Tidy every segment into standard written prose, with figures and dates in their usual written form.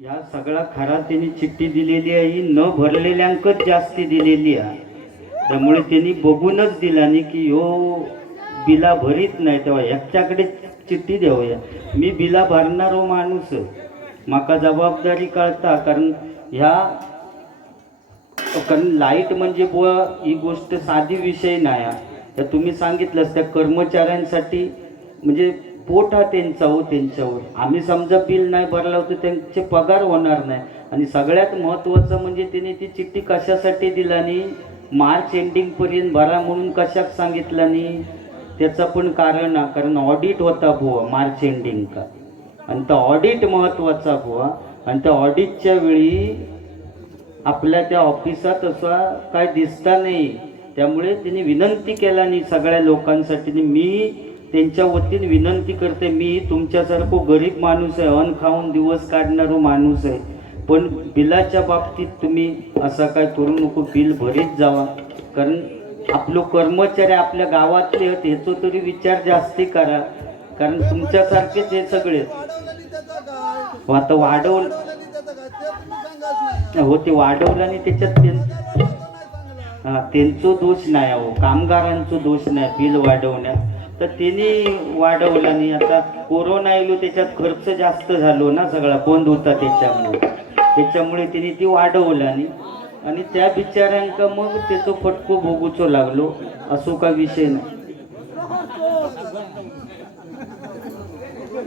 या सगळा खरा त्यांनी चिठ्ठी दिलेली आहे, ही न भरलेल्यांकच जास्ती दिलेली आहे. त्यामुळे त्यांनी बघूनच दिला नाही की ह्यो बिला भरीत नाही, तेव्हा ह्याच्याकडे चिठ्ठी द्यावया. मी बिला भरणारो माणूस, माका जबाबदारी कळता. कारण लाईट म्हणजे बुवा ही गोष्ट साधी विषय नाही. त्या तुम्ही सांगितलंच त्या कर्मचाऱ्यांसाठी म्हणजे पोट हा त्यांचा हो त्यांच्यावर. आम्ही समजा बिल नाही भरला होतं त्यांचे पगार होणार नाही. आणि सगळ्यात महत्त्वाचं म्हणजे त्याने ती चिठ्ठी कशासाठी दिला नाही, मार्च एंडिंगपर्यंत भरा म्हणून कशाक सांगितलं नाही, त्याचं पण कारण आहे. कारण ऑडिट होता बुवा मार्च एंडिंग का, आणि तो ऑडिट महत्त्वाचा बुवा. आणि त्या ऑडिटच्या वेळी आपल्या त्या ऑफिसात असा काय दिसता नाही. त्यामुळे त्यांनी विनंती केला नाही सगळ्या लोकांसाठी. मी त्यांच्या वतीने विनंती करते, मी तुमच्यासारखं गरीब माणूस आहे, अन्न खाऊन दिवस काढणारो माणूस आहे, पण बिलाच्या बाबतीत तुम्ही असं काय करू नको, बिल भरीत जावा. कारण आपलं कर्मचारी आपल्या गावातले आहेत ह्याचा तरी विचार जास्ती करा. कारण तुमच्यासारखेच हे सगळे आता वाढवलं हो, ते वाढवलं आणि त्याच्यात त्यांचा दोष नाही हो, कामगारांचा दोष नाही बिल वाढवण्यात. तर त्यांनी वाढवलं आणि आता कोरोना येलो त्याच्यात खर्च जास्त झालो ना, सगळा बंद होता त्याच्यामुळे त्यांनी ती वाढवलं आणि त्या बिचाऱ्यांका मग त्याचं फटको भोगूचो लागलो. असो का विषय नाही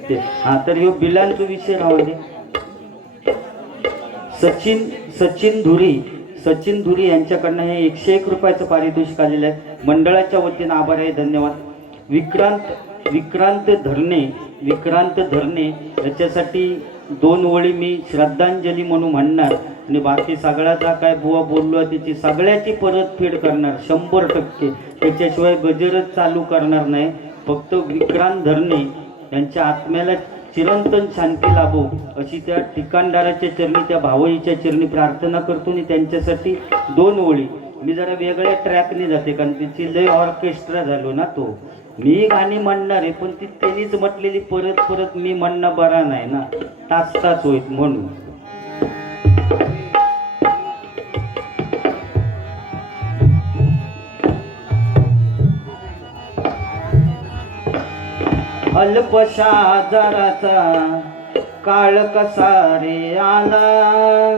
ते. तर ह्यो बिलांचा विषय राहू दे. सचिन धुरी यांच्याकडनं हे 101 रुपयाचं पारितोषिक आलेलं आहे. मंडळाच्या वतीनं आभार आहे, धन्यवाद. विक्रांत धरणे याच्यासाठी 2 ओळी मी श्रद्धांजली म्हणून म्हणणार. आणि बाकी सगळा जा काय बुवा बोललो त्याची सगळ्याची परतफेड करणार 100%. त्याच्याशिवाय गजरच चालू करणार नाही. फक्त विक्रांत धरणे यांच्या आत्म्याला चिरंतन शांती लाभो अशी त्या ठिकाणदाराच्या चरणी, त्या भावईच्या चरणी प्रार्थना करतो. आणि त्यांच्यासाठी 2 ओळी मी जरा वेगळ्या ट्रॅकने जाते, कारण तिची लय ऑर्केस्ट्रा झालो ना तो. मी गाणी म्हणणार आहे पण ती त्यांनीच म्हटलेली परत मी म्हणणं बरा नाही ना, तास होईत म्हणून. अल्पशा आजाराचा काळ कसा रे आला,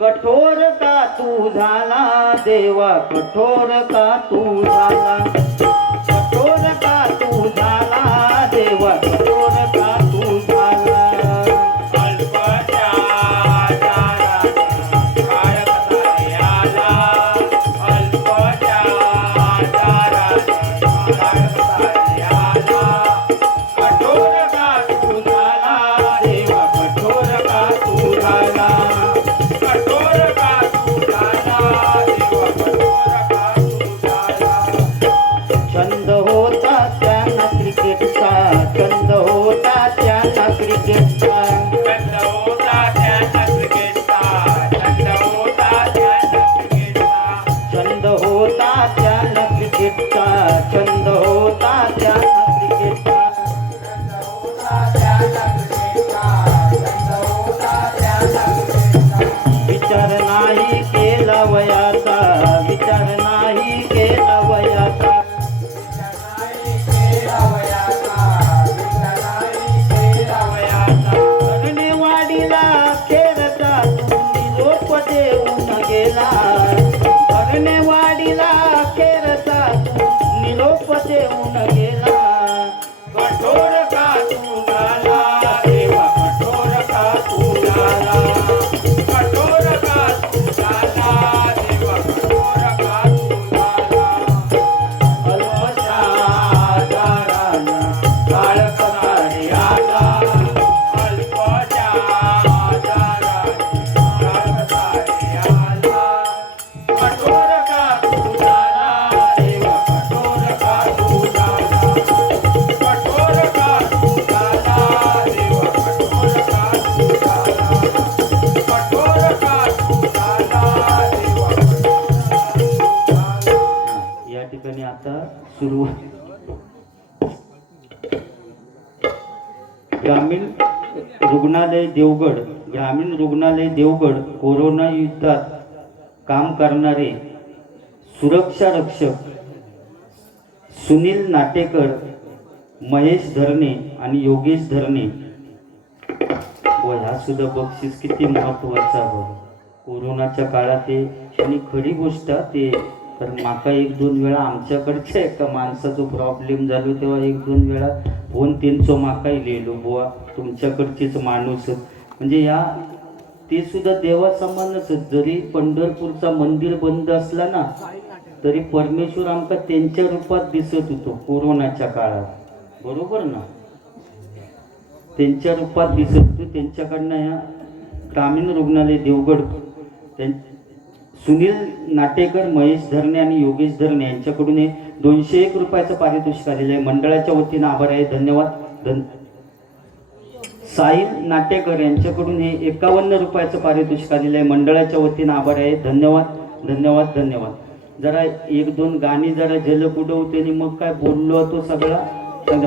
कठोर का तू झाला देवा, कठोर का तू झाला, कठोर का तू झाला देवा, कठोर का तू झाला. सुरू ग्रामीण रुग्णालय देवगड ग्रामीण रुग्णालय देवगड कोरोना युद्धात काम करणारे सुरक्षा रक्षक सुनील नाटेकर, महेश धरणे आणि योगेश धरणे व ह्या सुद्धा बक्षीस किती महत्वाचा हो कोरोनाच्या काळात ते. आणि खरी गोष्ट ते तर माका 1-2 वेळा आमच्याकडच्या एका माणसाचा प्रॉब्लेम झालो तेव्हा 1-2 वेळा फोन त्यांचो माकाही लिहिलो बुवा तुमच्याकडचीच माणूस म्हणजे या ते सुद्धा देवासमानच. जरी पंढरपूरचा मंदिर बंद असला ना तरी परमेश्वर आमका त्यांच्या रूपात दिसत होतो कोरोनाच्या काळात, बरोबर ना. त्यांच्या रूपात दिसत होतो. त्यांच्याकडनं या ग्रामीण रुग्णालय देवगड सुनील नाटेकर, महेश धरणे आणि योगेश धरणे यांच्याकडून हे 201 रुपयाचं पारितोषिक आलेलं आहे. मंडळाच्या वतीनं आभार आहे, धन्यवाद. साहिल नाटेकर यांच्याकडून हे 51 रुपयाचं पारितोषिक आलेलं आहे. मंडळाच्या वतीनं आभार आहे, धन्यवाद धन्यवाद धन्यवाद. जरा 1-2 गाणी जरा झलक उडवते आणि मग काय बोललो तो सगळा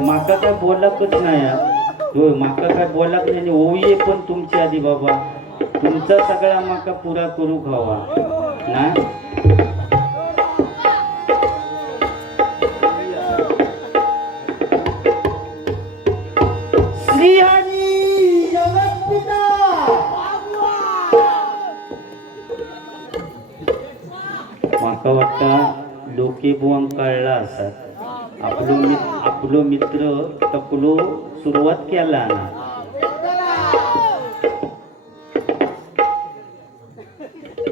माका काय बोलाकच नाही होय, माका काय बोलाक नाही. ओवी पण तुमच्या आधी बाबा तुमचा सगळा माका पुरा करू खावा ना. माका वाटता लोके बुवांक कळला असतात आपलो मित्र टकलो सुरुवात केला ना.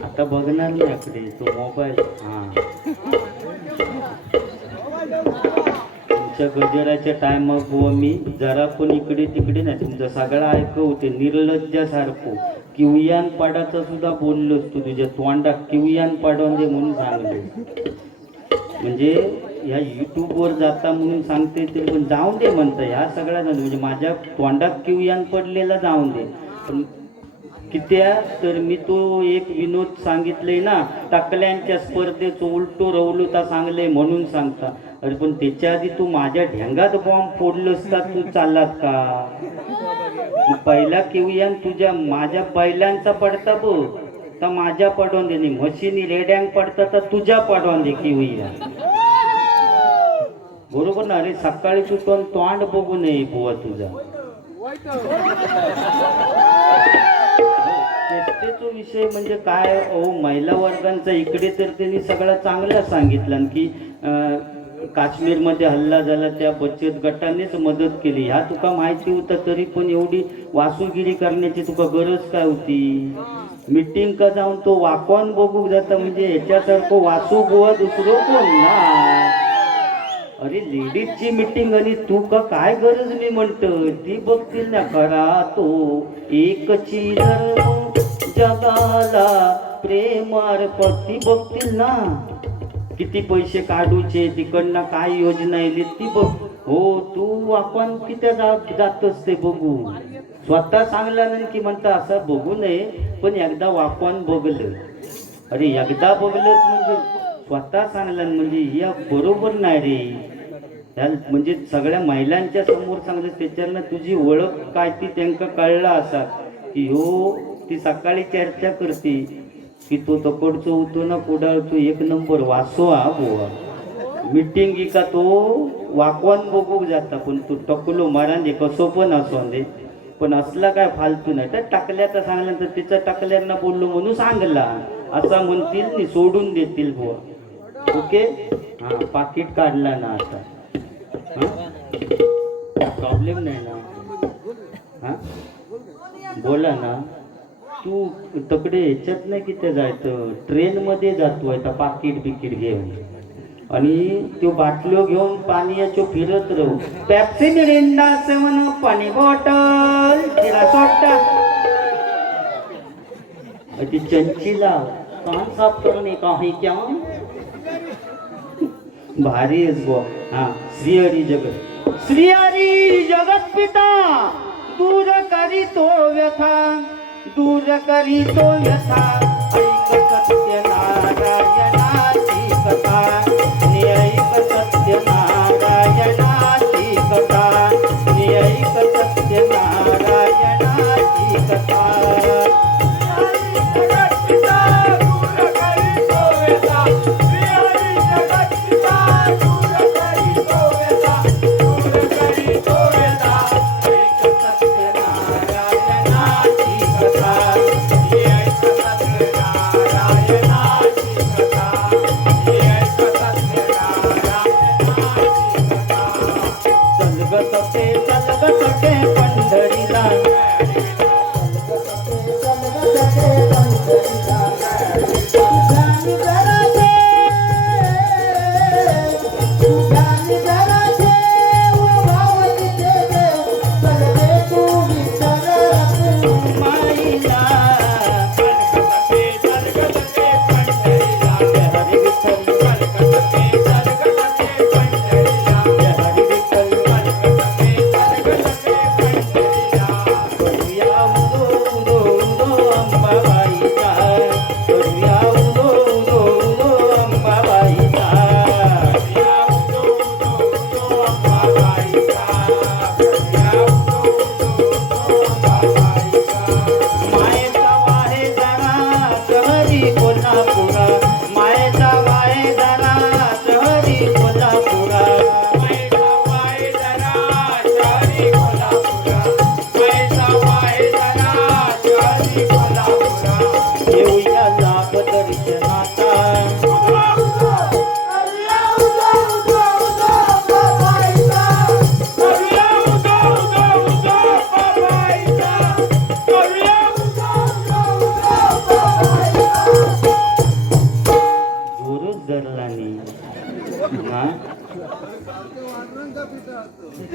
आता बघणार नाही आकडे तो मोबाईल. तुमच्या गजराच्या टायमात बुवा मी जरा पण इकडे तिकडे नाही तुमचा सगळा ऐकवते निर्लज्जासारखं. किवयान पाडाचा सुद्धा बोललोस तू तुझ्या तोंडात किवयान पाडवून दे म्हणून सांगले. म्हणजे ह्या यूट्यूबवर जाता म्हणून सांगते ते पण जाऊन दे म्हणतं ह्या सगळ्या म्हणजे माझ्या तोंडात किवयान पडलेला जाऊन दे. पण कित्या तर मी तो एक विनोद सांगितले ना टाकल्यांच्या स्पर्धेचं उलटो रवलुता सांगले म्हणून सांगता. अरे पण त्याच्या आधी तू माझ्या ढेंगात बॉम्ब फोडलंस का तू चाललात का. पहिला किवयान तुझ्या माझ्या बैलांचा पडता बघ तर माझ्या पडवून दे नाही म्हशीनी रेड्यांग पडता तर तुझ्या पडवून दे किवयान, बरोबर ना. अरे सकाळी तू तोंड बघू नये बुवा तुझा. चेष्टेचा विषय म्हणजे काय महिला वर्गांचा इकडे तर त्यांनी सगळा चांगला सांगितलं की काश्मीरमध्ये हल्ला झाला त्या बचत गटानेच मदत केली. ह्या तुका माहिती होतं तरी पण एवढी वासूगिरी करण्याची तुका गरज काय होती. मीटिंग का जाऊन तो वाकवून बघू जाता म्हणजे ह्याच्यासारखं वासू बुवा दुसरं कोण ना. अरे लेडीजची मीटिंग आणि तू का काय गरज मी म्हणतो ती बघतील ना. खरा तो एकची धर्म जगाला प्रेमार्पण ती बघतील ना. किती पैसे काढूचे तिकडनं काय योजना येईल ती बघ. हो तू आपण किती जातच ते बघू. स्वतः सांगला नाही की म्हणता असं बघू नये पण एकदा वापन बघलं. अरे एकदा बघलंच म्हणजे स्वतः सांगलं म्हणजे या बरोबर नाही रे. म्हणजे सगळ्या महिलांच्या समोर सांगलं त्याच्यानं तुझी ओळख काय ती त्यांना कळला असा की हो ती सकाळी चर्चा करते की तो तकडचो होतो ना कुडाळतो 1 नंबर वासो हा बुवा. मीटिंग का तो वाकवान बघू जाता पण तू टकलो मारांदे कसो पण असो दे पण असला काय फालतू नाही. तर टाकल्याचा सांगल्यानंतर तिचं टाकल्यांना बोललो म्हणून सांगला असा म्हणतील नी सोडून देतील बुवा. ओके हां पाकिट काढला ना आता प्रॉब्लेम नाही ना. हां बोला ना. तू तकडे ह्याच्यात नाही की ते जायचं ट्रेनमध्ये जातो आता पाकिट बिकीट घेऊन आणि तो बाटलो घेऊन पाण्याचो फिरत राहू. पेप्सी मिरिंडा 7 पाणी बॉटल तिला सोडता ती चंचीला कान साफ करणे काही क्या भारी आहेस गो. हा श्रीहरी जगत पिता दूर करी तो व्यथा दूर करी तो व्यथा. ऐक सत्य नारायणाची कथा ऐक सत्य नारायणाची कथा ऐक सत्य नारायणाची कथा.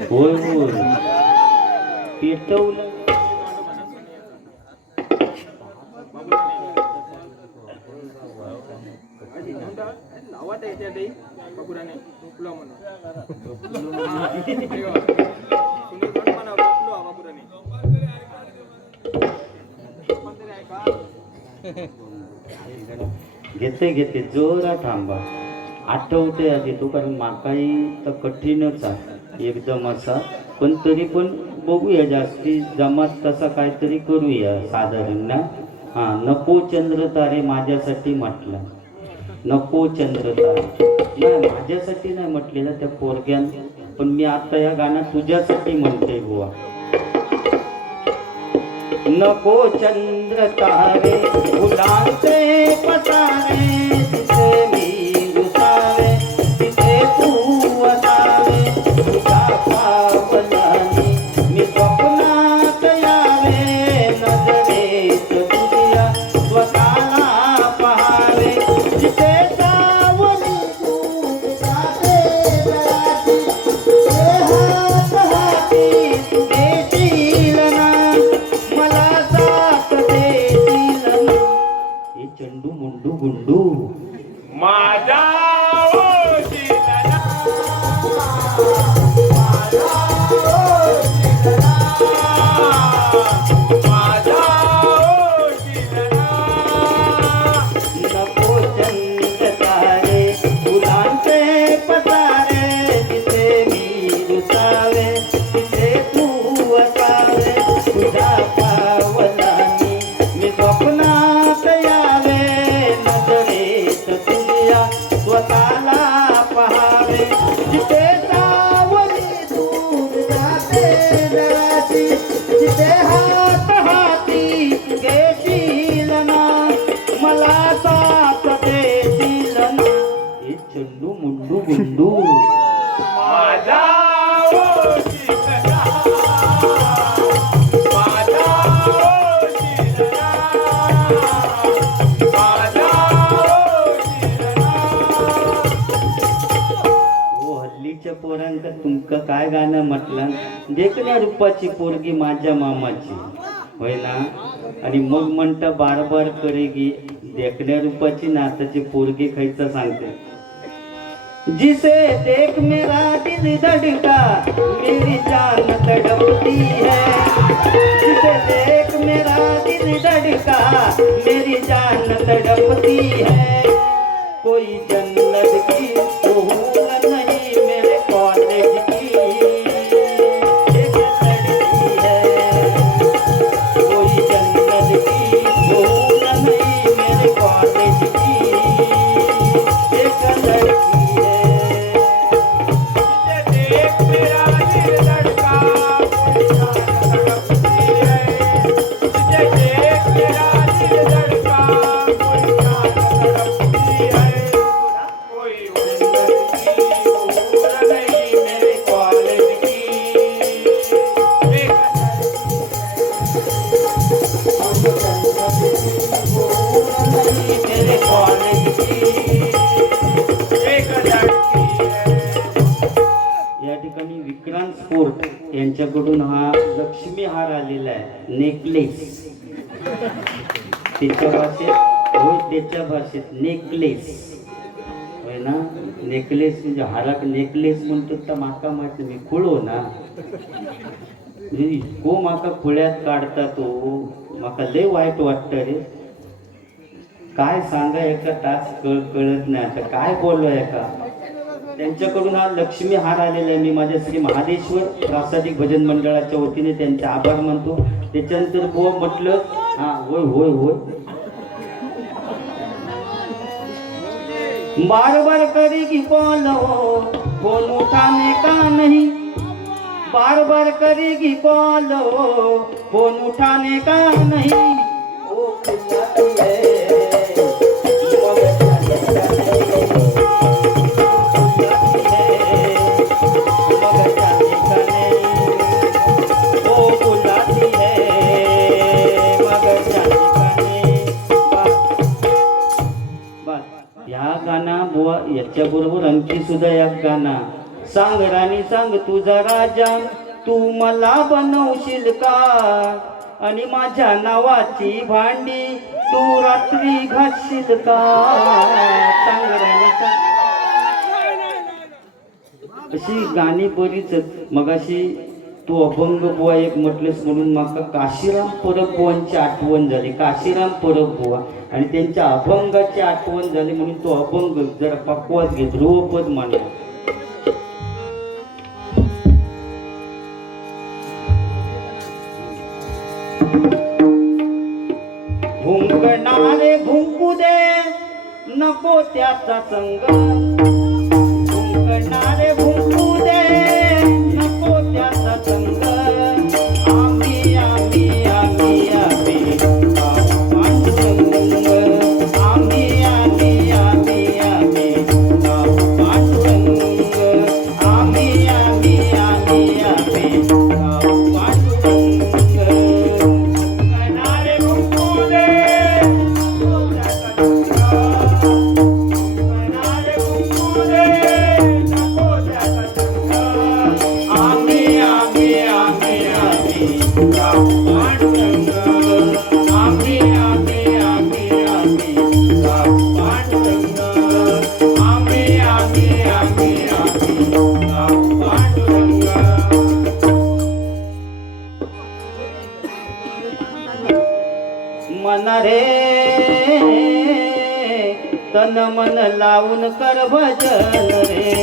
होय होय पेटवलं घेते जोरा थांबा आठवते आधी तो कारण माकाही तर कठीणच आहे एकदम असा पण तरी पण बघूया जास्ती जमात तसा काहीतरी करूया साधारण ना हां नको चंद्र तारे माझ्यासाठी म्हटलं नको चंद्र तारे नाही माझ्यासाठी नाही म्हटलेलं त्या पोरग्यान पण मी आता या गाणं तुझ्यासाठी म्हणते बुवा नको चंद्र तारे फुलांचे पसारे तिथे मी रुसावे तिथे तू असावे तुझा पावलानी मी स्वप्नात यावे नजरेत तुझ्या स्वतःला पहावे जिथे सावली तू जाते जराची ते हात हाती तू देशील ना मला साथ देशील ना हे चंडू मुंडू गुंडू माझा नको चंद्र तारे फुलांचे पसारे तिथे मी रुसावे तिथे तू असावे तुझ्या पावलानी मी स्वप्नात यावे नजरेत तुझ्या स्वतःला पहावे जिथे सावली दूर जाते जराची तिथे हात हाती घेशील ना मला साथ देशील ना हे चंडू मुंडू गुंडू माझा हो हल्लीच्या पोरांका तुमका काय गाणं म्हटलं देखण्या रूपाची पोरगी माझ्या मामाची होय ना आणि मग म्हणता बार बार करेगी देखण्या रूपाची नाताची पोरगी खायचं सांगते जिसे देख मेरा दिल धड़का मेरी जान तड़पती है जिसे देख मेरा दिल धड़का मेरी जान तड़पती है कोई जन्नत की भूल नहीं मेरे कॉलेज की एक लड़की है कोई जन्नत की भूल नहीं मेरे कॉलेज की एक लड़की है देख मेरा दिल धड़का कोई जान तड़पती है तुझे देख मेरा दिल धड़का कोई जान तड़पती है कोई नेकलेस. त्याच्या भाषेत होय, त्याच्या भाषेत नेकलेस होय ना. नेकलेस म्हणजे हाराक नेकलेस म्हणतो तर माका माहिती मी खुळो ना. म्हणजे इतको माका खुळ्यात काढता तो, माका लय वाईट वाटतं रे. काय सांगा एका तास कळत नाही आता काय बोललोय का. त्यांच्याकडून हा लक्ष्मी हार आलेला आहे. मी माझ्या श्री महादेश्वर प्रासादिक भजन मंडळाच्या वतीने त्यांचे आभार मानतो. त्याच्यानंतर बुवा म्हटलं हा होय होय होय. बार बार करेगी कॉल हो, फोन उठाने का नहीं. बार बार करेगी कॉल हो, फोन उठाने का नहीं. ओ खुलाती है याच्याबरोबर आणखी सुद्धा एक गाणं. सांग राणी सांग तुझा राजा, तू मला बनवशील का. आणि माझ्या नावाची भांडी तू रात्री घासशील का. सांग राणी सांग. अशी गाणी बरीच. मग अशी तू अभंग बुवा एक म्हटलंस म्हणून माका काशीराम परब बुवांची आठवण झाली. काशीराम परब बुवा आणि त्यांच्या अभंगाची आठवण झाली म्हणून तो अभंग जरा पक्वात घे, ध्रुवपद मानला. भुंकणारे भुंकू दे नको त्याचा संग. भुंकणारे भुंकू दे नको त्याचा संग. आम्ही आम्ही आम्ही आम्ही पांडुरंग. आम्ही आम्ही आम्ही आम्ही पांडुरंग. आम्ही आम्ही आम्ही आम्ही पांडुरंग. भुंकणारे भुंकू दे भुंकणारे भुंकू दे नको त्याचा संग. आम्ही आम्ही आम्ही आम्ही पांडुरंग. आम्ही आम्ही आम्ही आम्ही पांडुरंग. आम्ही आम्ही आम्ही आम्ही पांडुरंग. मन रे तन मन लावून कर भजन रे.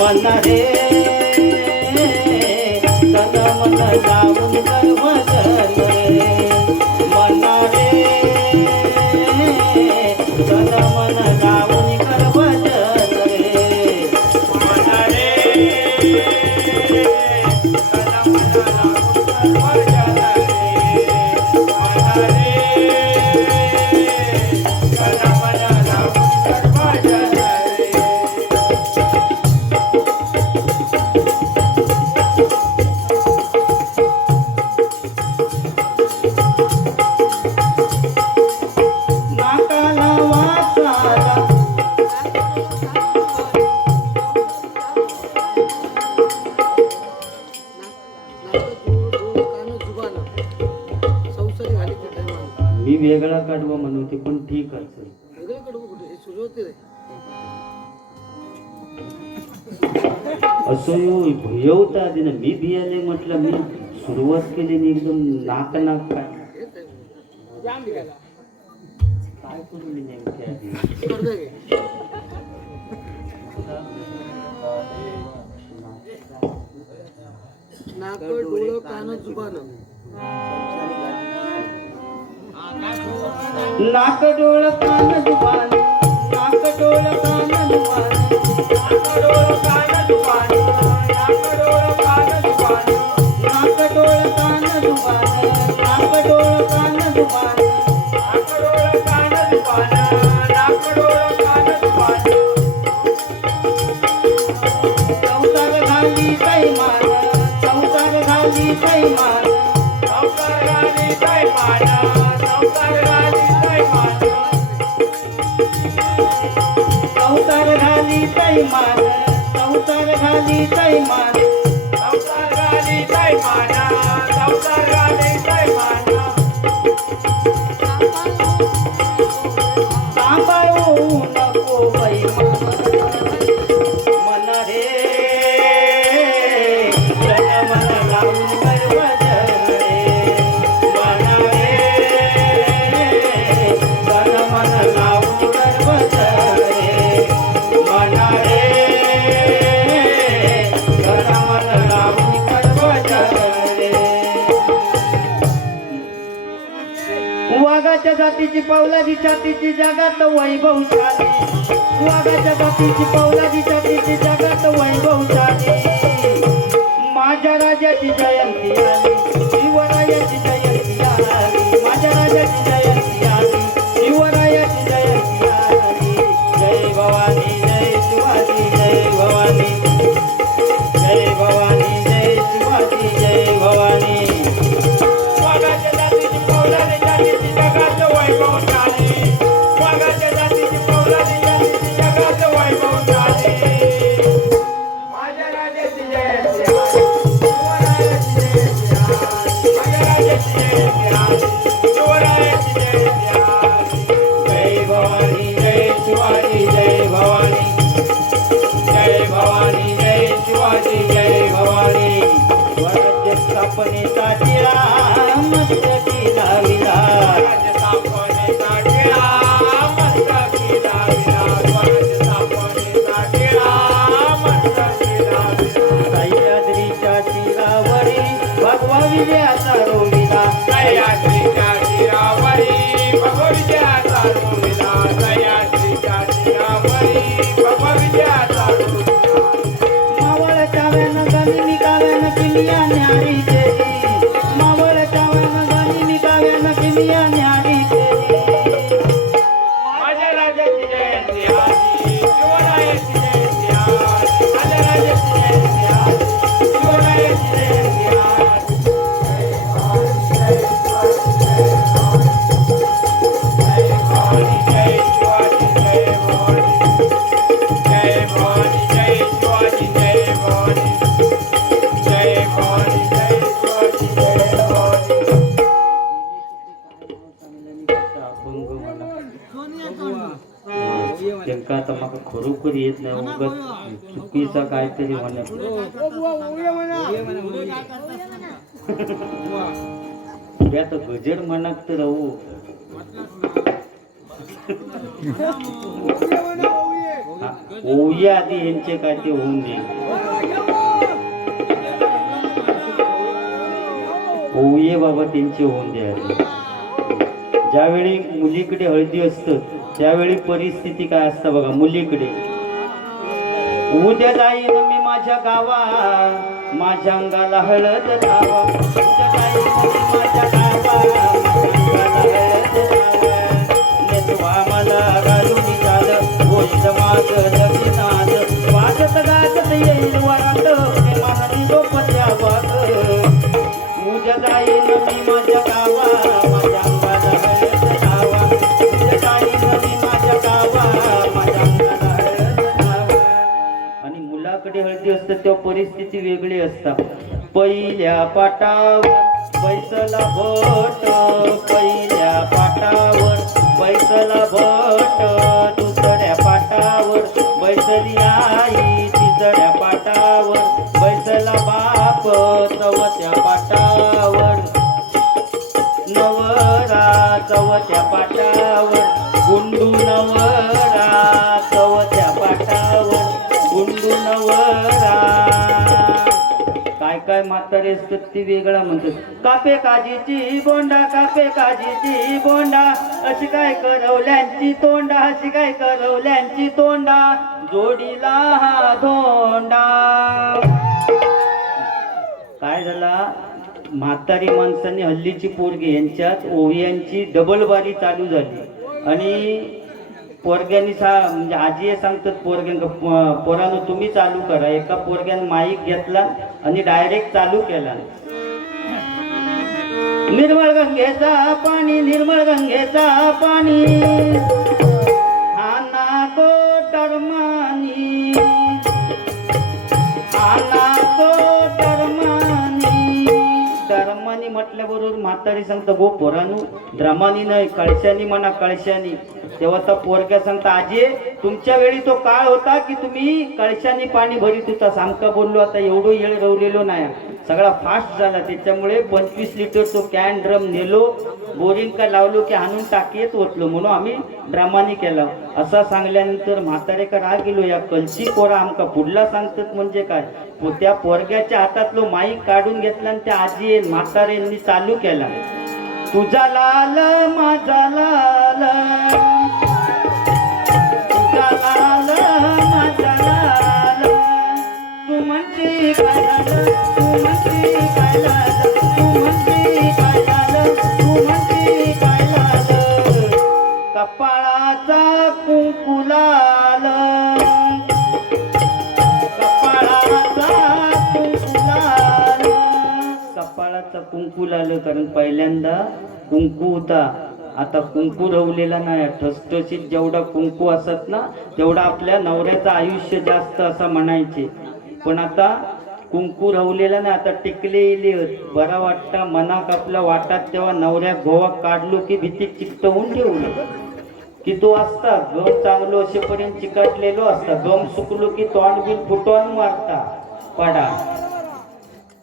मन रे तन मन लावून कर भजन रे. मन रे तन मन लावून कर भजन रे. मन रे तन मन लावून कर भजन रे. मन रे तन मन लावून कर भजन रे. नाकाला वासाला मी वेगळा काढवा म्हणते पण ठीक आहे. असं भुयवता आधी ना मी भियाले म्हटलं. मी सुरुवात केली आणि एकदम नाक नाक काय करू मी नेमके आधी. नाक डोळं कान जुबान. नाक डोळ कान जुबान. नाक डोळ कान जुबान. नाक डोळ कान जुबान. नाक डोळ कान जुबान. नाक डोळ कान जुबान. नाक डोळ कान जुबान. नाक डोळ कान जुबान. नाक डोळ कान जुबान. संसार घाली पैमान. संसार घाली पैमान. संसार घाली पैमान. संसार घाली पैमान. संसार घाली पैमान. संसार घाली पैमान. संसार झाली दैमाना संसाराने दैमाना सांभाळू नको बाई मन रे जन मन लावून गर्व जरे मन रे जन मन लावून गर्व जरे मन रे जन मन लावून गर्व जरे वाघाच्या जातीची पौलादी छातीची जगात वैभवशाली वाघाच्या जातीची पौलादी छातीची जगात वैभवशाली माझ्या राजाची जयंती आली शिवरायाची जयंती आली माझ्या राजाची जयंती आली शिवरायाची जयंती आली जय भवानी जय शिवाजी जय भवानी जय भवानी जय शिवाजी जय भवानी वाघाच्या जातीची पौलादी छातीची जगात वैभवशाली वाघाच्या जातीची पौलादी छातीची जगात वैभवशाली माझ्या राजाची जयंती आली शिवरायाची जयंती आली माझ्या राजाची जयंती आली शिवरायाची जयंती आली जय भवानी जय शिवाजी जय भवानी जय भवानी जय शिवाजी जय भवानी स्वराज्य स्थापनेसाठी मस्तकी लाविला स्वराज्य स्थापनेसाठी मस्तकी लाविला स्वराज्य स्थापनेसाठी मस्तकी लाविला सह्याद्रीच्या शिरावरी भगवा विजयाचा रोविला सह्याद्रीच्या शिरावरी भगविजयाचा रोविला सह्याद्रीच्या शिरावरी भगविजयाचा रोविला मावळ चाव्यानं गनिमी काव्यानं किमिया न्यारी केली मावळ चाव्यानं गनिमी काव्यानं किमिया न्यारी केली माझ्या राजाची जयंती आली शिवरायाची जयंती आली माझ्या राजाची जयंती आली शिवरायाची जयंती आली जय भवानी जय शिवाजी जय भवानी जय भवानी जय शिवाजी जय भवानी जय भवानी जय शिवाजी जय भवानी अभंग म्हणा त्यांका आता मला खरोखर येत नाही उगत चुकीचा काहीतरी म्हणत उद्या तर गजर म्हणत तर राहू हा, ओव्या आधी यांचे काय ते होऊन दे ओव्ये बाबा त्यांचे होऊन दे आधी ज्यावेळी मुलीकडे हळदी असतं त्यावेळी परिस्थिती काय असतं बघा मुलीकडे उद्या जाईन मी माझ्या गावा माझ्या अंगाला हळद लावा उद्या जाईन मी माझ्या गावा माझ्या अंगाला हळद लावा नेतवा मला घालून झालं होईल माझं लग्नात वाजत गाजत येईल वरात मला निरोपत्या वाग उद्या जाईन मी माझ्या गावा माझ्या अंगाला हळद लावा उद्या जाईन मी माझ्या गावा माझ्या अंगाला हळद लावा आणि मुलाकडे हळदी असते तेव्हा परिस्थिती वेगळी असतात पहिल्या पाटावर बैसला भट पहिल्या पाटावर बैसला भट दुसऱ्या पाटावर बैसली आई तिसऱ्या पाटावर बैसला बाप चौथ्या पाटावर नवरा चौथ्या पाटावर गुंडू नवरा चौथ्या पाटावर गुंडू नवरा काय काय म्हातारे असतात ती वेगळा म्हणतात कापे काजीची बोंडा कापे काजीची बोंडा अशी काय करवल्यांची तोंडा अशी काय करवल्यांची तोंडा जोडीला हा धोंडा काय झाला म्हातारी माणसांनी हल्लीची पोरगी यांच्यात ओव्यांची डबलबारी चालू झाली आणि पोरग्यांनी म्हणजे आजी सांगतात पोरानं तुम्ही चालू करा एका पोरग्यानं माईक घेतला आणि डायरेक्ट चालू केला निर्मळ गंगेचा पाणी निर्मळ गंगेचा पाणी आना कोटरमानी आना कोटरमानी म्हातारी सांगता गो पोरानू ड्रामानी नाही कळशानी म्हणा कळशानी. तेव्हा तर पोरक्या सांगता आजी तुमच्या वेळी तो काळ होता की तुम्ही कळशानी पाणी भरीत होता. सामका बोललो आता एवढं येळ रवलेलो नाही, सगळा फास्ट झाला. त्याच्यामुळे 25 लिटर तो कॅन ड्रम नेलो, बोरिंग का लावलो की आणून टाकीत ओतलो म्हणून आम्ही ड्रामानी केला. असा सांगल्यानंतर म्हातारे का राग गेलो. या कलची पोरा आमका पुढला सांगतात म्हणजे काय. त्या पोरग्याच्या हातातलो माईक काढून घेतला आणि त्या आजी म्हातारेंनी चालू केला. तुझा लाल माझा लाल, तुझा लाल माझा लाल, तू म्हणती काय झालं, तू म्हणती काय झालं, तू म्हणती काय झालं, तू म्हणती काय झालं. कपाळाचा कुंकू लाल, कपाळाचा कुंकू लाल. कारण पहिल्यांदा कुंकू होता, आता कुंकू रवलेला नाही. ठसठशीत जेवढा कुंकू असत ना तेवढा आपल्या नवऱ्याचं आयुष्य जास्त असं म्हणायचे. पण आता कुंकू रवलेला नाही, आता टिकले इले बरा वाटता मनाक आपल्या वाटात. तेव्हा नवऱ्या गोवा काढलो की भीतीक चिकटवून ठेवलं की तो असता गम चांगलो असेपर्यंत चिकटलेलो असता. गम सुकलो की तोंड बिल फुटवून मारता पडा.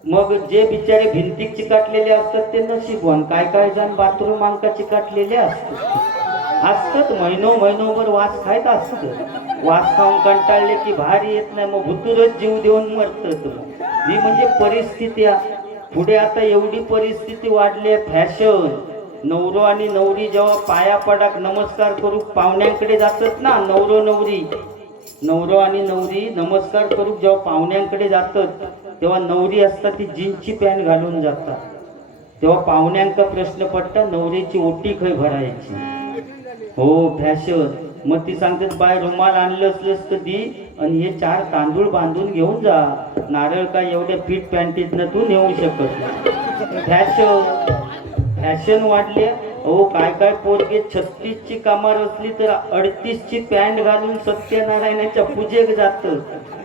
मग जे बिचारे भिंतीक चिकटलेले असतात ते नशीबवान. काय काय जण बाथरूम अंका चिकटलेले असतात महिनोभर वास खायत असत. वास खाऊन कंटाळले की भारी येत नाही, मग भुतूरच जीव देऊन मरतात. ही म्हणजे परिस्थिती. पुढे आता एवढी परिस्थिती वाढली आहे, फॅशन. नवरो आणि नवरी जेव्हा पाया पडाक नमस्कार करू पाहुण्यांकडे जातात ना, नवरो आणि नवरी नमस्कार करू जेव्हा पाहुण्यांकडे जातात तेव्हा नवरी असतात ती जीन्सची पॅन्ट घालून जातात. तेव्हा पाहुण्यांका प्रश्न पडता नवरीची ओटी खय भरायची. हो फॅशन. मग ती सांगतात बाय रुमाल आणलं असलंस तर दी आणि हे 4 तांदूळ बांधून घेऊन जा. नारळ काय एवढ्या फिट पॅन्टीतनं तू नेऊ शकत. फॅशन वाढली. हो काय पोरगे 36ची कमार असली तर 38ची पॅन्ट घालून सत्यनारायणाच्या पूजेक जात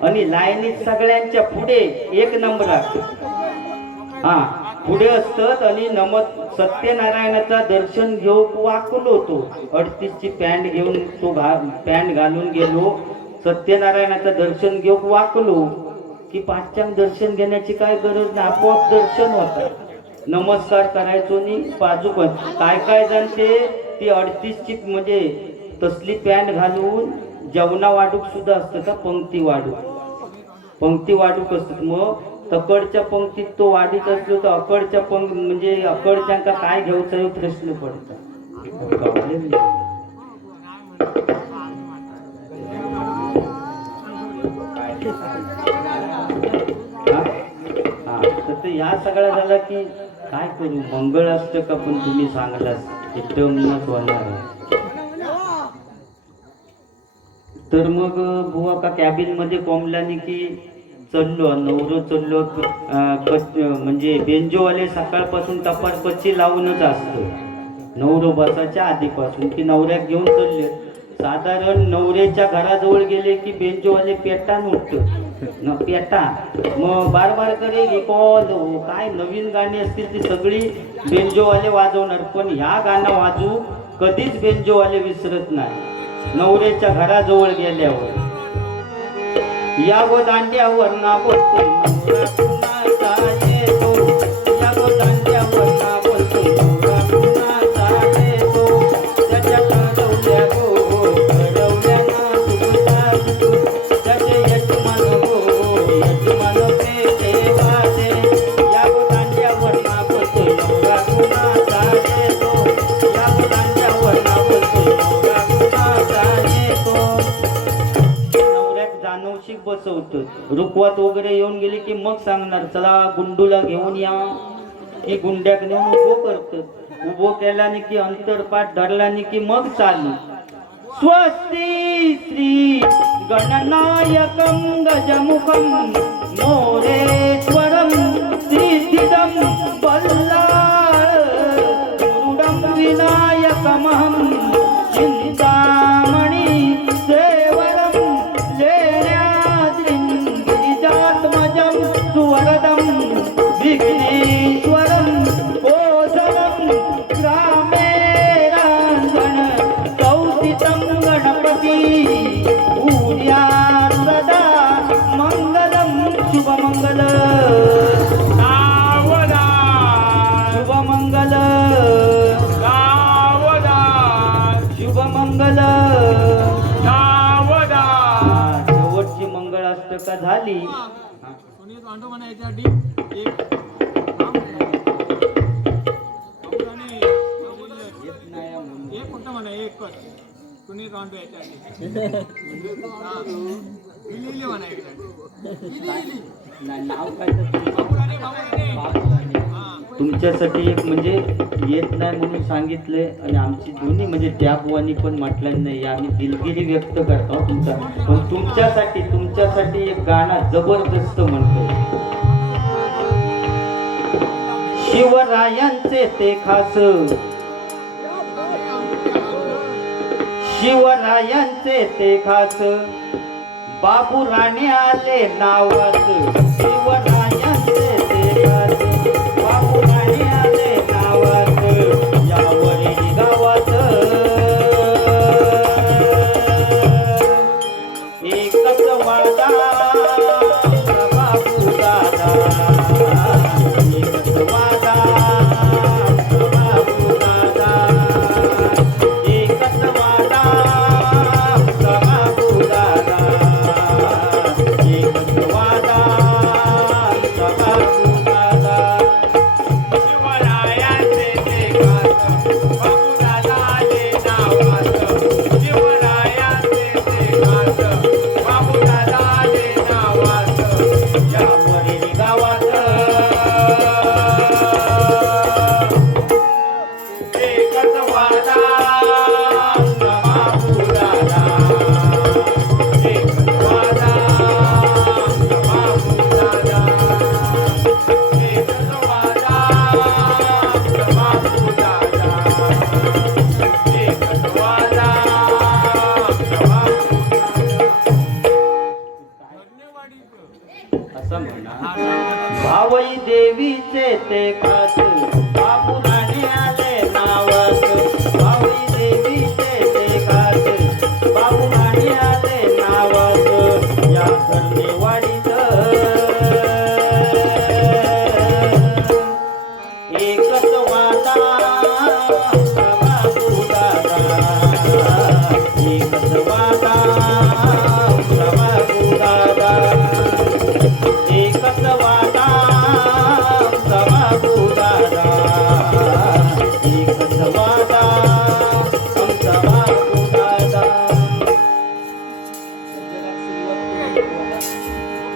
आणि लाईनीत सगळ्यांच्या पुढे 1 नंबरात पुढे असतात आणि सत्यनारायणाचा दर्शन घेऊ वाकलो. तो 38ची पॅन्ट घेऊन तो पॅन्ट घालून गेलो, सत्यनारायणाचं दर्शन घेऊ वाकलो की पाचच्यां दर्शन घेण्याची काय गरज नाही, आपोआप दर्शन होतं. नमस्कार करायचो नी बाजू पण काय जण ती 38ची म्हणजे तसली पॅन्ट घालून जेवणा वाढूक सुद्धा असतं का, पंक्ती वाढूक असतात. मग तकडच्या पंक्तीत तो वाढीत असलो तर अकडच्या म्हणजे अकडच्यांका काय घ्यायचा हे प्रश्न पडतो. तर ह्या सगळ्या झाला की काय करू, मंगळ असतं का पण तुम्ही सांगलास एकदमच होणार. तर मग बुवा का कॅबिन मध्ये कोंबल्याने की चढलो, नवरो चढलो. म्हणजे बेंजोवाले सकाळपासून टपारपच्ची लावूनच असतं नवरो बसाच्या आधीपासून की नवऱ्याक घेऊन चढले. साधारण नवऱ्याच्या घराजवळ गेले की बेंजोवाले पेटा उठतं न पेटा. मग बार करे काय नवीन गाणी असतील ती सगळी बेंजोवाले वाजवणार, पण ह्या गाणं वाजू कधीच बेंजोवाले विसरत नाही नवऱ्याच्या घराजवळ गेल्यावर. या गो दांड्यावर ना बोलतोय नवरा कुणाचा येतो, या गो दांड्यावर ना बोलतोय नवरा कुणाचा येतो. त्याच्या ठरवल्या गो ठरवल्या ना तुझा तू, त्याचे यजमान गो यजमान पेटे वाटे. या गो दांड्यावर ना बोलतोय नवरा कुणाचा येतो, या गो दांड्यावर ना बोलतोय नवरा कुणाचा येतो. जाणवशीक बसवतं. रुखवात वगैरे येऊन गेली की मग सांगणार चला गुंडूला घेऊन या की गुंड्याक नेऊन उभो करतात. उभो केल्याने की अंतरपाठ धरल्याने की मग चालू. स्वस्ती श्री गणनायकं गजमुखं मोरेश्वरं सिद्धिदं बल्लाळं विनायकमहं चिंतामणि सेवरं गिरिजात्मजं सुवरदं विघ्नेश्वरं बोधवं मंगल सावधान. शेवटची मंगळाष्टका झाली. सुनील पांडव म्हणा याच्यासाठी एक काम करा. बाबूराणी, एक फक्त म्हणा एकच सुनील पांडव याच्यासाठी हा. लिहिली म्हणा याच्यासाठी. नाव काय तर बाबूराणी बाबूराणी हा. तुमच्यासाठी एक म्हणजे येत नाही म्हणून सांगितलंय आणि आमची दोन्ही म्हणजे त्या बुवानी पण म्हटलं नाही आम्ही दिलगिरी व्यक्त करतो तुमचा पण तुमच्यासाठी एक गाणं जबरदस्त म्हणतोय. शिवरायांचे ते खास शिवरायांचे ते खास बाबू राणे आले नावास. शिवरायांचे ते खास बाबू राणे आले नावास. यावरील गावात एकच वादा बाबू दादा. एकच वादा बाबू दादा. एकच वादा बाबू दादा. एकच वादा बाबू दादा. शिवरायांचे ते खास बाबूदादा आले नावास. शिवरायांचे ते खास बाबूदादा आले नावास. यावरील गावात एकच वादा बाबू दादा. एकच वादा बाबू दादा. एकच वादा बाबू दादा. एकच वादा असं म्हणा. भावई देवीचे ते खास बाबू राणे आले नावास. भावई देवीचे ते खास बाबू राणे आले नावास. या धरणेवाडीत एकच वादा बाबू दादा. एकच वादा बाबू दादा. एकच वादा बाबू दादा. एकच वादा आमचा बाबू दादा.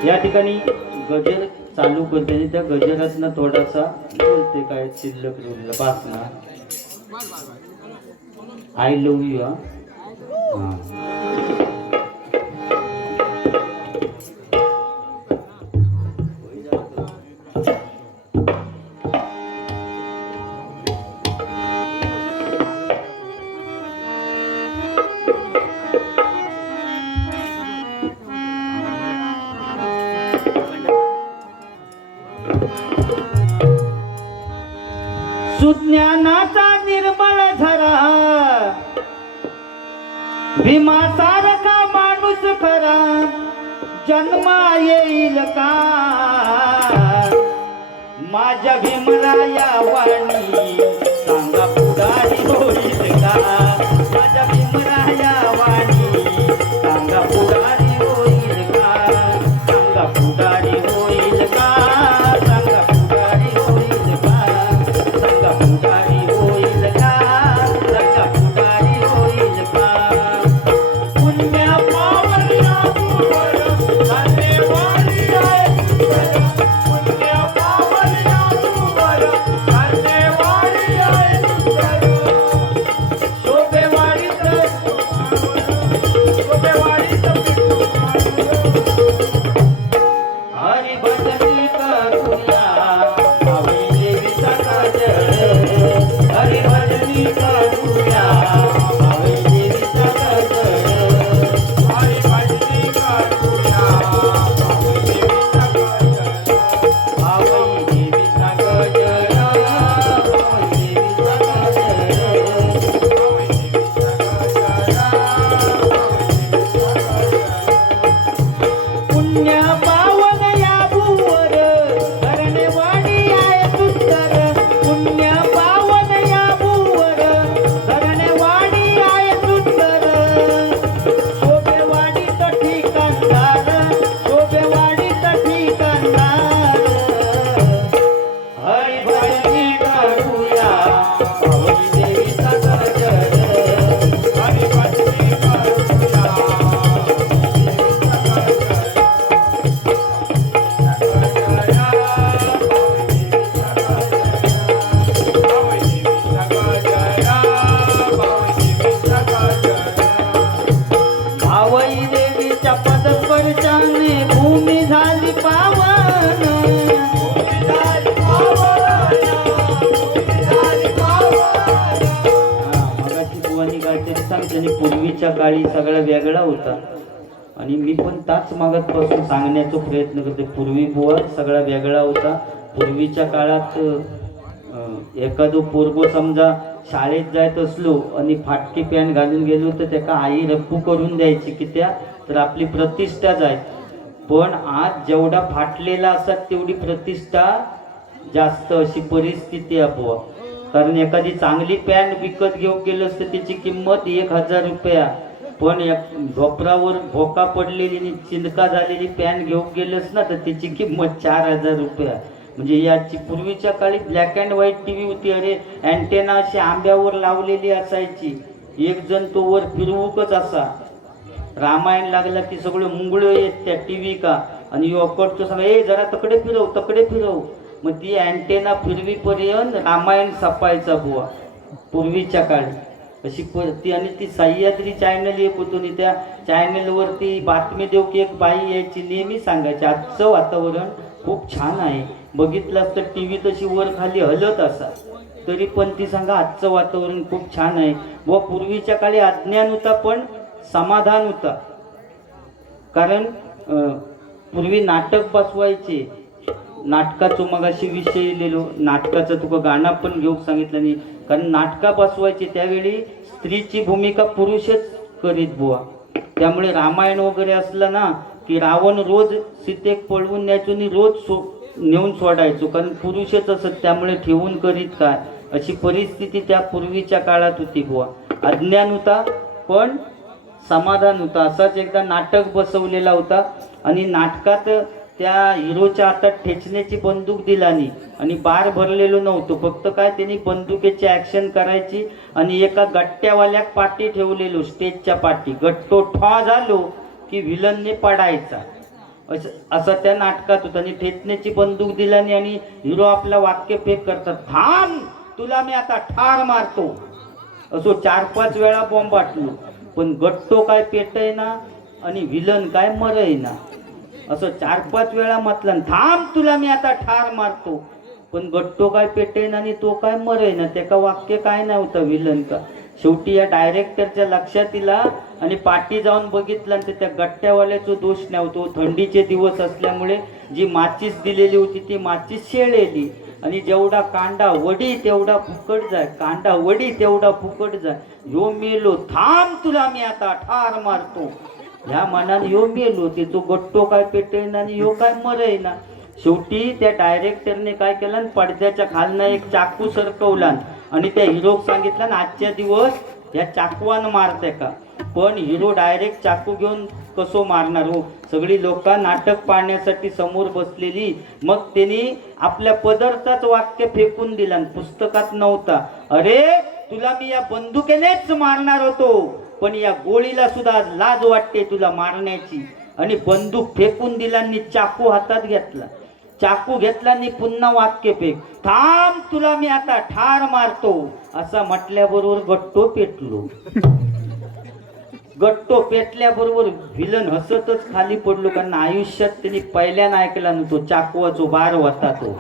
या ठिकाणी गजर चालू करते आणि त्या गजरातनं थोडासा बोलते काय शिल्लक उरलं बास ना. I love you. सुज्ञानाचा निर्मळ झरा भीमासारखा माणूस खरा जन्मा येईल का. माझ्या भीमराया वाणी सांगा पुढारी होईल का. माझ्या भीमराया वाणी सांगा पुढारी होईल का. सांगा पुढारी होईल का. सांगा पुढारी होईल का. सांगा पुढारी होईल का. सांगा पुढारी होईल का. पुण्या पावल्या तूवर धन्यवादी आहे तुझं. पुण्या पावल्या तूवर धन्यवादी आहे तुझं. आजोबांनी काहीतरी सांगितलं पूर्वीच्या काळी सगळा वेगळा होता आणि मी पण त्याच मागातपासून सांगण्याचा प्रयत्न करते. पूर्वी बुवा सगळा वेगळा होता. पूर्वीच्या काळात एखादं पोरगो समजा शाळेत जायत असलो आणि फाटकी पॅन्ट घालून गेलो तर त्याका आई रप्पू करून द्यायची की त्या तर आपली प्रतिष्ठा जाय. पण आज जेवढा फाटलेला असतात तेवढी प्रतिष्ठा जास्त अशी परिस्थिती आहे बुवा. कारण एखादी चांगली पॅन्ट विकत घेऊन गेलंस तर त्याची किंमत 1000 रुपया. पण एक ढोपरावर भोका पडलेली आणि चिंदका झालेली पॅन्ट घेऊन गेलंस ना तर त्याची किंमत 4000 रुपया. म्हणजे याची पूर्वीच्या काळी black and white T V होती. अरे अँटेना अशी आंब्यावर लावलेली असायची. एक जण तो वर फिरवूकच असा. रामायण लागला की सगळे मुंगळं येत त्या टी व्ही का आणि योकडचं सांगा ए जरा तकडे फिरव तकडे फिरव. मग ती अँटेना फिरवीपर्यंत रामायण सपायचा बुवा पूर्वीच्या काळी. अशी ती आणि ती सह्याद्री चॅनल एक होतो आणि त्या चॅनलवरती बातमी देऊ की एक बाई यायची नेहमी सांगायची आजचं वातावरण खूप छान आहे. बघितलं तर टी व्ही तशी वर खाली हलत असा तरी पण ती सांगा आजचं वातावरण खूप छान आहे. व पूर्वीच्या काळी अज्ञान होता पण समाधान होता. कारण पूर्वी नाटक बसवायचे. नाटकाचं मगाशी विषय लिहिलो. नाटकाचं तुका गाणं पण घेऊन सांगितलं नाही. कारण नाटका बसवायची त्यावेळी स्त्रीची भूमिका पुरुषच करीत बुवा. त्यामुळे रामायण वगैरे असलं ना की रावण रोज सीतेक पळवून न्यायचो आणि रोज नेऊन सोडायचो. कारण पुरुषच असत त्यामुळे ठेवून करीत काय अशी परिस्थिती त्या पूर्वीच्या काळात होती बुवा. अज्ञान होता पण समाधान होतं. असाच एकदा नाटक बसवलेला होता आणि नाटकात त्या हिरोच्या हातात ठेचण्याची बंदूक दिलानी आणि बार भरलेलो नव्हतो. फक्त काय त्यांनी बंदुकीची ॲक्शन करायची आणि एका गट्ट्यावाल्याक पाठी ठेवलेलो स्टेजच्या पाठी. गट्टो ठा झालो की विलनने पडायचा असं त्या नाटकात होतं. आणि ठेचण्याची बंदूक दिलानी आणि हिरो आपला वाक्य फेक करतात थांब तुला मी आता ठार मारतो. असो 4-5 वेळा बॉम्ब वाटलो पण गट्टो काय पेटय ना आणि विलन काय मरय ना. असं 4-5 वेळा म्हटलं थांब तुला मी आता ठार मारतो पण गट्टो काय पेटय ना आणि तो काय मरय ना. त्याका वाक्य काय नव्हतं विलन का. शेवटी या डायरेक्टरच्या लक्षात इला आणि पाठी जाऊन बघितलं तर त्या गट्ट्यावाल्याचा दोष नव्हतो. थंडीचे दिवस असल्यामुळे जी माचीस दिलेली होती ती माचीस शेळलेली आणि जेवढा कांदा वडी तेवढा फुकट जाय. कांदा वडी तेवढा फुकट जाय. यो मेलो थांब तुला मी आता ठार मारतो. ह्या मनाने यो मेलो ते तो गट्टो काय पेटेना आणि यो काय मरय ना. शेवटी त्या डायरेक्टरने काय केलं पडद्याच्या खालनं एक चाकू सरकवला आणि त्या हिरोक सांगितलं ना आजच्या दिवस या चाकवानं मारते का. पण हिरो डायरेक्ट चाकू घेऊन कसो मारणार हो. सगळी लोक नाटक पाहण्यासाठी समोर बसलेली. मग त्यांनी आपल्या पदरचाच वाक्य फेकून दिला पुस्तकात नव्हता. अरे तुला मी या बंदुकीनेच मारणार होतो पण या गोळीला सुद्धा लाज वाटते तुला मारण्याची. आणि बंदूक फेकून दिला आणि चाकू हातात घेतला. चाकू घेतला आणि पुन्हा वाक्य फेक थांब तुला मी आता ठार मारतो असं म्हटल्याबरोबर गट्टो पेटलो. गट्टो पेटल्याबरोबर विलन हसतच खाली पडलो. कारण आयुष्यात त्यांनी पहिल्यानं ऐकला नव्हतो चाकवाचो बार होता तो.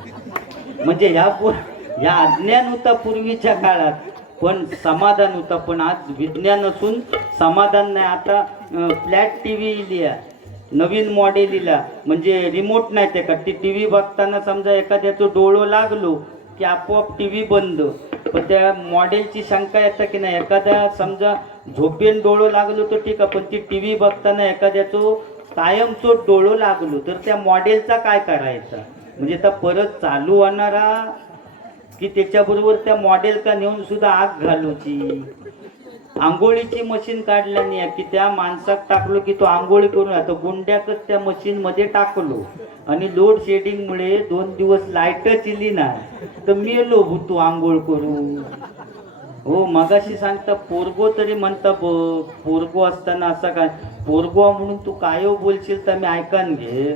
म्हणजे ह्या अज्ञान होता पूर्वीच्या काळात पण समाधान होता. पण आज विज्ञान असून समाधान नाही. आता फ्लॅट टी व्ही लिहा नवीन मॉडेल इला म्हणजे रिमोट नाही ते का. ती टी व्ही बघताना समजा एखाद्याचं डोळं लागलो की आपोआप टी व्ही बंद. पण त्या मॉडेलची शंका येतं की नाही एखाद्या समजा झोपेन डोळं लागलो तर ठीक आहे पण ती टी व्ही बघताना एखाद्याचं कायमचो डोळं लागलो तर त्या मॉडेलचा काय करायचा. म्हणजे आता परत चालू होणारा की त्याच्याबरोबर त्या मॉडेल का नेऊन सुद्धा आग घालूची. आंघोळीची मशीन काढला नाही की त्या माणसात टाकलो की तो आंघोळी करून आता गुंड्याकच त्या मशीन मध्ये टाकलो आणि लोड शेडिंगमुळे 2 दिवस लाईटच इली नाही तर मेलो भूतो आंघोळ करून. हो मगाशी सांगता पोरगो तरी म्हणता पोरगो असताना असा काय पोरगो म्हणून तू काय बोलशील तर मी ऐकान घे.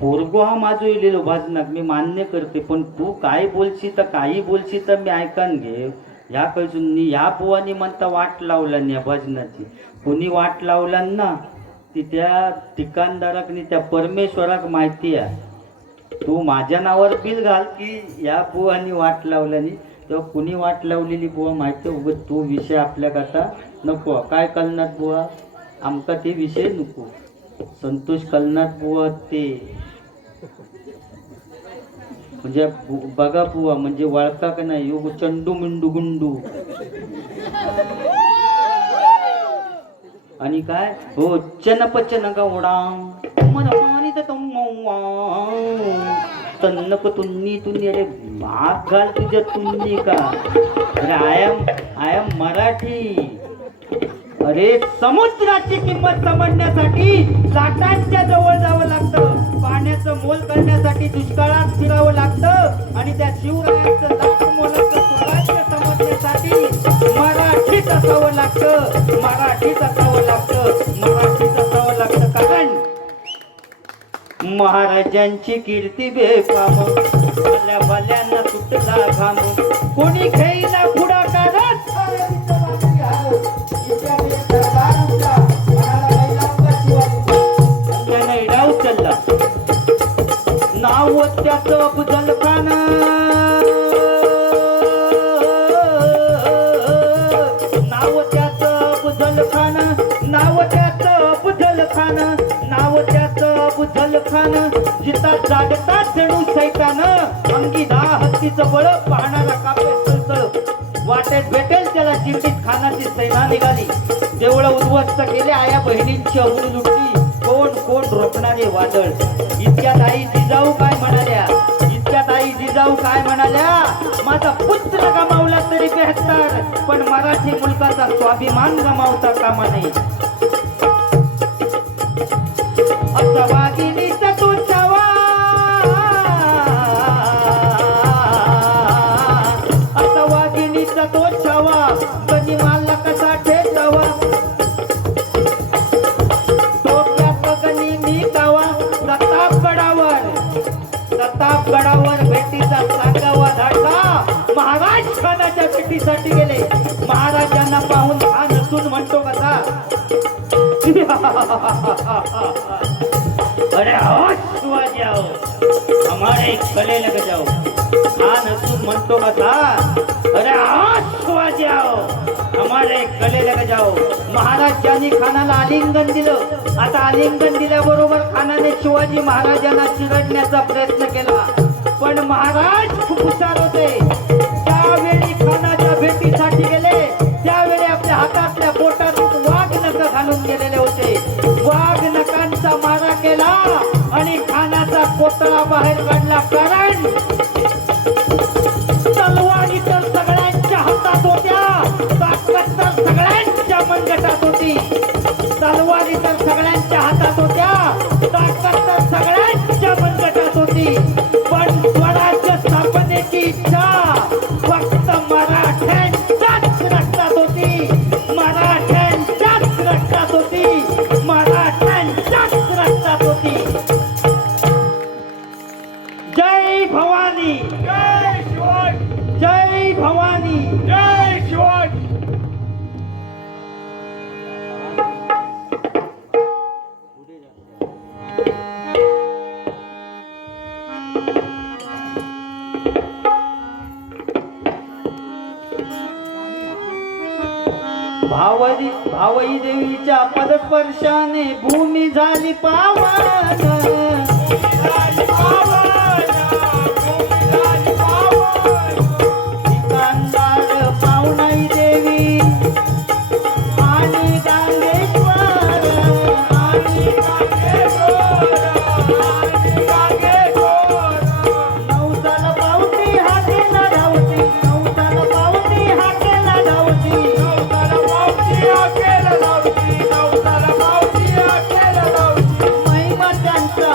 पोरगो हा माझं इलेलो भाजनाक मी मान्य करते पण तू काय बोलशील तर काही बोलशील तर मी ऐकान घे. ह्या पैसून ह्या बुवानी म्हणता वाट लावला या भजनाची. कोणी वाट लावला ना ती त्या ठिकाणदाराक आणि त्या परमेश्वराक माहिती आहे. तू माझ्या नावावर बिल घाल की या बुवानी वाट लावल्यानी तेव्हा कुणी वाट लावलेली बुवा माहिती आहे? उगाच तो विषय आपल्याक आता नको. काय कलनात बुवा, आमका ते विषय नको. संतोष कलनात बुवा ते म्हणजे बघा बुवा, म्हणजे वळका का नाही यो चंडू मिंडू गुंडू. आणि काय हो चनपचन गौडा मन पाणी तन्नक तुन्नी तुन्नी. अरे माग घाल तुझ्या तुन्नी का. अरे आय एम मराठी. अरे समुद्राची किंमत समजण्यासाठी लाटांच्या जवळ जावं लागतं. पाण्याचं मोल करण्यासाठी दुष्काळात फिरावं लागतं. आणि त्या शिवरायांचं लाख मोलाचं स्वराज्य समजण्यासाठी मराठीत असावं लागतं. मराठीत असावं लागतं. मराठीत असावं लागतं. कारण महाराजांची कीर्ती बेफाम. भल्या भल्यांना तुटला घाम. कोणी घेईना पुढाकारच. डाव चालला. नाव त्याचं अफजल खान. नाव त्याचं अफजल खान. नाव त्याचं अफजल खान. नाव त्याचं अफजल खान. जिता जागतात जणू सैतान. अंगी 10 हत्तीचं बळ. पाहणारा कापे सळसळ. वाटेत भेटेल त्याला चिंतित खानाची सैना निघाली. देवळं उद्ध्वस्त केले. आया बहिणींची अवळी लुटली. कोण कोण रोखणारे वादळ. इतक्यात आई जिजाऊ काय म्हणाल्या. इतक्यात आई जिजाऊ काय म्हणाल्या. माझा पुत्र गमावला तरी बेहत्तर, पण मराठी मुलकाचा स्वाभिमान गमावता कामा नये. असा वाघिणीचा तो छावा. असा वाघिणीचा तो छावा. कधी मारला कसा ठेचावा. प्रतापगडावर भेटीचा सांगावा धाडला. महाराज खानाच्या भेटीसाठी गेले. महाराजांना पाहून खान हसून म्हणतो कसा. अरे शिवाजी आओ हमारे गले लग जाओ. खान हसून म्हणतो कसा. अरे शिवाजी आओ हमारे गले लग जाओ. महाराजांनी खानाला आलिंगन दिलं. आता आलिंगन दिल्याबरोबर खानाने शिवाजी महाराजांना चिरडण्याचा प्रयत्न केला. पण महाराज खूप हुशार होते. त्यावेळी खानाच्या भेटीसाठी गेले त्यावेळी आपल्या हातातल्या बोटातून वाघ नख घालून गेलेले होते. वाघ नखांचा मारा केला आणि खानाचा कोतळा बाहेर काढला. कारण तलवारी तर सगळ्यांच्या हातात होत्या. ताकद तर सगळ्यांच्या मनगटात होती. तलवारी तर सगळ्यांच्या हातात होत्या. ताकद तर सगळ्यांच्या मनगटात होती. पण स्वराज्य स्थापनेची इच्छा फक्त मराठ्यांच्याच रक्तात होती. मराठ्यांच्याच रक्तात होती. मराठ्यांच्याच रक्तात होती. जय भवानी. जय शिवाजी. जय भवानी. जय शिवाजी. भावई देवीच्या पदस्पर्शाने भूमी झाली पावन. दुकानदार पावनाई देवी आणि गांगेश्वर. आणि नवसाला पावती हाकेला धावती. नवसाला पावती हाकेला धावती. महिमा त्यांचा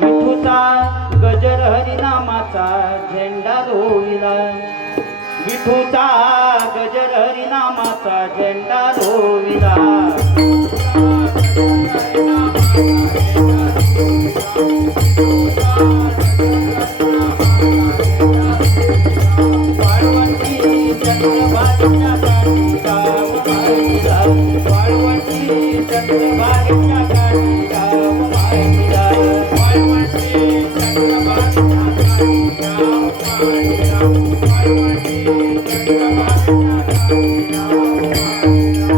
विठूचा गजर हरिनामाचा झेंडा रोविला, विठूचा गजर हरिनामाचा झेंडा रोविला. वाळवंटी चंद्रभागेच्या काठी गाव माहिला, वाळवंटी चंद्रभागेच्या काठी गाव माहिला, वाळवंटी चंद्रभागेच्या काठी गाव माहिला, वाळवंटी चंद्रभागेच्या काठी गाव माहिला.